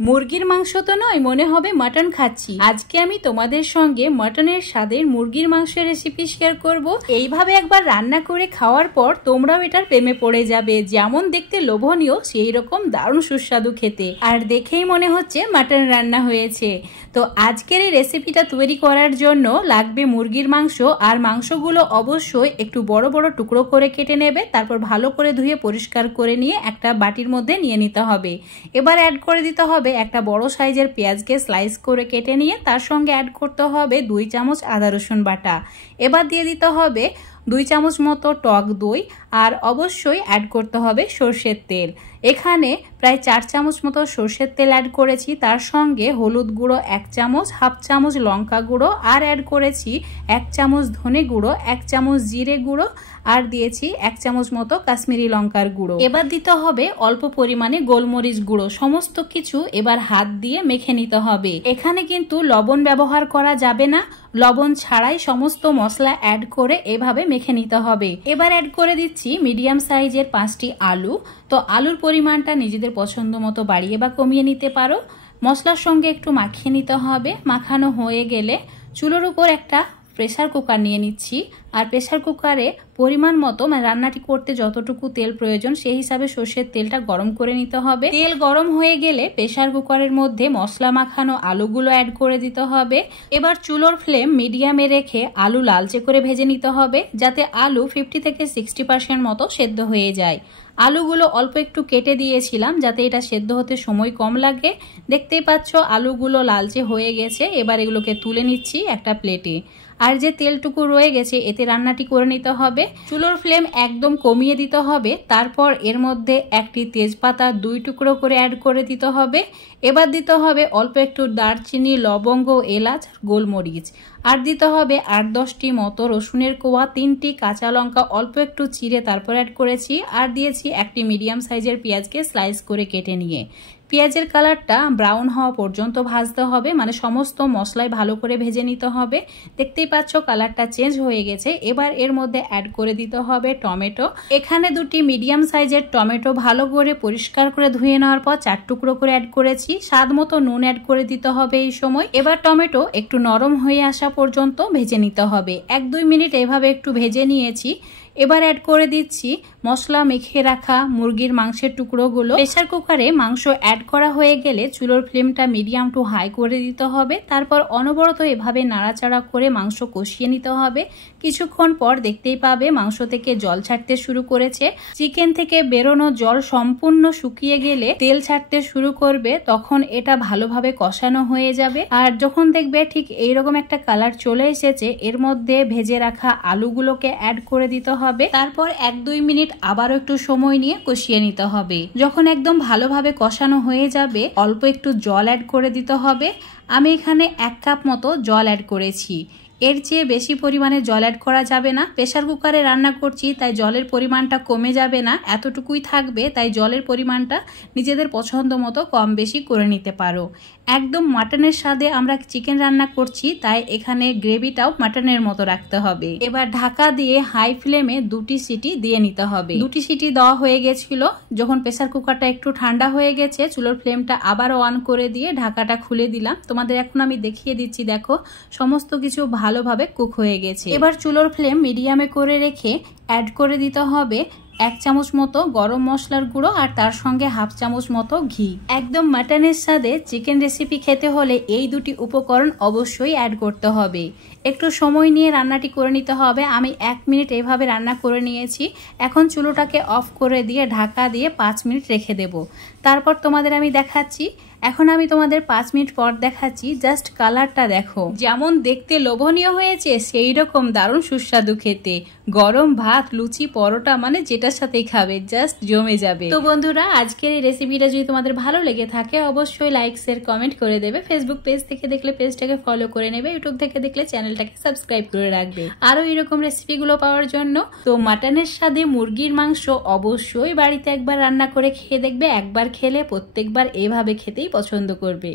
মুরগির মাংস তো নয়, মনে হবে মাটন খাচ্ছি। আজকে আমি তোমাদের সঙ্গে মাটনের স্বাদের মুরগির মাংসের রেসিপি শেয়ার করব। এইভাবে একবার রান্না করে খাওয়ার পর তোমরাও এটার প্রেমে পড়ে যাবে। যেমন দেখতে লোভনীয়, সেই রকম দারুণ সুস্বাদু খেতে, আর দেখেই মনে হচ্ছে মাটন রান্না হয়েছে। তো আজকের এই রেসিপিটা তৈরি করার জন্য লাগবে মুরগির মাংস, আর মাংসগুলো অবশ্যই একটু বড় বড় টুকরো করে কেটে নেবে। তারপর ভালো করে ধুয়ে পরিষ্কার করে নিয়ে একটা বাটির মধ্যে নিয়ে নিতে হবে। এবার অ্যাড করে দিতে হবে একটা বড় সাইজের পেঁয়াজকে স্লাইস করে কেটে নিয়ে তার সঙ্গে অ্যাড করতে হবে 2 চামচ আদা রসুন বাটা। এবার দিয়ে দিতে হবে 2 চামচ মতো টক দই, আর অবশ্যই অ্যাড করতে হবে সর্ষের তেল। এখানে প্রায় 4 চামচ মতো সর্ষের তেল অ্যাড করেছি। তার সঙ্গে হলুদ গুঁড়ো 1 চামচ, হাফ চামচ লঙ্কা গুঁড়ো, আর অ্যাড করেছি 1 চামচ ধনে গুঁড়ো, 1 চামচ জিরে গুঁড়ো, আর দিয়েছি 1 চামচ মতো কাশ্মীরি লঙ্কার গুঁড়ো। এবার দিতে হবে অল্প পরিমাণে গোলমরিচ গুঁড়ো। সমস্ত কিছু এবার হাত দিয়ে মেখে নিতে হবে। এখানে কিন্তু লবণ ব্যবহার করা যাবে না, লবণ ছাড়াই সমস্ত মশলা অ্যাড করে এভাবে মেখে নিতে হবে। এবার অ্যাড করে দিচ্ছি মিডিয়াম সাইজের 5টি আলু। তো আলুর পরিমাণটা নিজেদের পছন্দ মতো বাড়িয়ে বা কমিয়ে নিতে পারো। মশলার সঙ্গে একটু মাখিয়ে নিতে হবে। মাখানো হয়ে গেলে চুলোর উপর একটা প্রেসার কুকার নিয়ে নিচ্ছি, আর প্রেসার কুকারে পরিমাণ মতো রান্নাটি করতে যতটুকু তেল প্রয়োজন সেই হিসাবে সর্ষের তেলটা গরম করে নিতে হবে। তেল গরম হয়ে গেলে প্রেসার কুকারের মধ্যে মশলা মাখানো আলুগুলো অ্যাড করে দিতে হবে। এবার চুলোর ফ্লেম মিডিয়ামে রেখে আলু লালচে করে ভেজে নিতে হবে, যাতে আলু 50 থেকে 60% মতো সেদ্ধ হয়ে যায়। আলুগুলো অল্প একটু কেটে দিয়েছিলাম যাতে এটা সেদ্ধ হতে সময় কম লাগে। দেখতেই পাচ্ছ আলুগুলো লালচে হয়ে গেছে। এবার এগুলোকে তুলে নিচ্ছি একটা প্লেটে। আর যে তেলটুকু রয়ে গেছে এতে রান্নাটি করে নিতে হবে। চুলোর ফ্লেম একদম কমিয়ে দিতে হবে। তারপর এর মধ্যে একটি তেজপাতা 2 টুকরো করে অ্যাড করে দিতে হবে। এবার দিতে হবে অল্প একটু দারচিনি, লবঙ্গ, এলাচ, গোলমরিচ, আর দিতে হবে 8-10টি মতো রসুনের কোয়া, 3টি কাঁচা লঙ্কা অল্প একটু চিড়ে তারপর অ্যাড করেছি, আর দিয়েছি একটি মিডিয়াম সাইজের পেঁয়াজকে স্লাইস করে কেটে নিয়ে। পেঁয়াজের কালারটা ব্রাউন হওয়া পর্যন্ত ভাজতে হবে, মানে সমস্ত মশলায় ভালো করে ভেজে নিতে হবে। দেখতেই পাচ্ছ কালারটা চেঞ্জ হয়ে গেছে। এবার এর মধ্যে অ্যাড করে দিতে হবে টমেটো। এখানে 2টি মিডিয়াম সাইজের টমেটো ভালো করে পরিষ্কার করে ধুয়ে নেওয়ার পর 4 টুকরো করে অ্যাড করেছি। স্বাদ মতো নুন অ্যাড করে দিতে হবে এই সময়। এবার টমেটো একটু নরম হয়ে আসা পর্যন্ত ভেজে নিতে হবে। 1-2 মিনিট এভাবে একটু ভেজে নিয়েছি। এবার অ্যাড করে দিচ্ছি মশলা মেখে রাখা মুরগির মাংসের টুকরোগুলো। প্রেসার কুকারে মাংস অ্যাড করা হয়ে গেলে চুলোর ফ্লেমটা মিডিয়াম টু হাই করে দিতে হবে। তারপর অনবরত এভাবে নাড়াচাড়া করে মাংস কষিয়ে নিতে হবে। কিছুক্ষণ পর দেখতেই পাবে মাংস থেকে জল ছাড়তে শুরু করেছে। চিকেন থেকে বেরোনো জল সম্পূর্ণ শুকিয়ে গেলে তেল ছাড়তে শুরু করবে, তখন এটা ভালোভাবে কষানো হয়ে যাবে। আর যখন দেখবে ঠিক এইরকম একটা কালার চলে এসেছে, এর মধ্যে ভেজে রাখা আলুগুলোকে অ্যাড করে দিতে হবে। তারপর 1-2 মিনিট আবারও একটু সময় নিয়ে কষিয়ে নিতে হবে। যখন একদম ভালোভাবে কষানো হয়ে যাবে অল্প একটু জল অ্যাড করে দিতে হবে। আমি এখানে 1 কাপ মতো জল অ্যাড করেছি। এর চেয়ে বেশি পরিমাণে জল অ্যাড করা যাবে না। প্রেসার কুকারে রান্না করছি তাই জলের পরিমাণটা কমে যাবে না, এতটুকুই থাকবে। তাই জলের পরিমাণটা নিজেদের পছন্দ মতো কম বেশি করে নিতে পারো। একদম মাটনের স্বাদে আমরা চিকেন রান্না করছি, তাই এখানে গ্রেভিটাও মাটনের মতো রাখতে হবে। এবার ঢাকা দিয়ে হাই ফ্লেমে 2টি সিটি দিয়ে নিতে হবে। 2টি সিটি দেওয়া হয়ে গেছিল। যখন প্রেসার কুকারটা একটু ঠান্ডা হয়ে গেছে চুলোর ফ্লেমটা আবারও অন করে দিয়ে ঢাকাটা খুলে দিলাম। তোমাদের এখন আমি দেখিয়ে দিচ্ছি, দেখো সমস্ত কিছু ভালোভাবে কুক হয়ে গেছে। এবার চুলোর ফ্লেম মিডিয়ামে করে রেখে অ্যাড করে দিতে হবে 1 চামচ মতো গরম মশলার গুঁড়ো, আর তার সঙ্গে হাফ চামচ মতো ঘি। একদম মাটনের স্বাদে চিকেন রেসিপি খেতে হলে এই 2টি উপকরণ অবশ্যই অ্যাড করতে হবে। একটু সময় নিয়ে রান্নাটি করে নিতে হবে। আমি 1 মিনিট এভাবে রান্না করে নিয়েছি। এখন চুলোটাকে অফ করে দিয়ে ঢাকা দিয়ে 5 মিনিট রেখে দেব। তারপর তোমাদের আমি দেখাচ্ছি। এখন আমি তোমাদের 5 মিনিট পর দেখাচ্ছি। জাস্ট কালারটা দেখো, যেমন দেখতে লোভনীয় হয়েছে সেই রকম দারুণ সুস্বাদু খেতে। গরম ভাত, লুচি, পরোটা, মানে যেটার সাথেই খাবে জাস্ট জমে যাবে। তো বন্ধুরা, আজকের এই রেসিপিটা যদি তোমাদের ভালো লেগে থাকে অবশ্যই লাইক, শেয়ার, কমেন্ট করে দেবে। ফেসবুক পেজ থেকে দেখলে পেজটাকে ফলো করে নেবে। ইউটিউব থেকে দেখলে চ্যানেলটাকে সাবস্ক্রাইব করে রাখবে আরো এরকম রেসিপিগুলো পাওয়ার জন্য। তো মাটনের স্বাদে মুরগির মাংস অবশ্যই বাড়িতে একবার রান্না করে খেয়ে দেখবে। একবার খেলে প্রত্যেকবার এভাবে খেতেই পছন্দ করবে।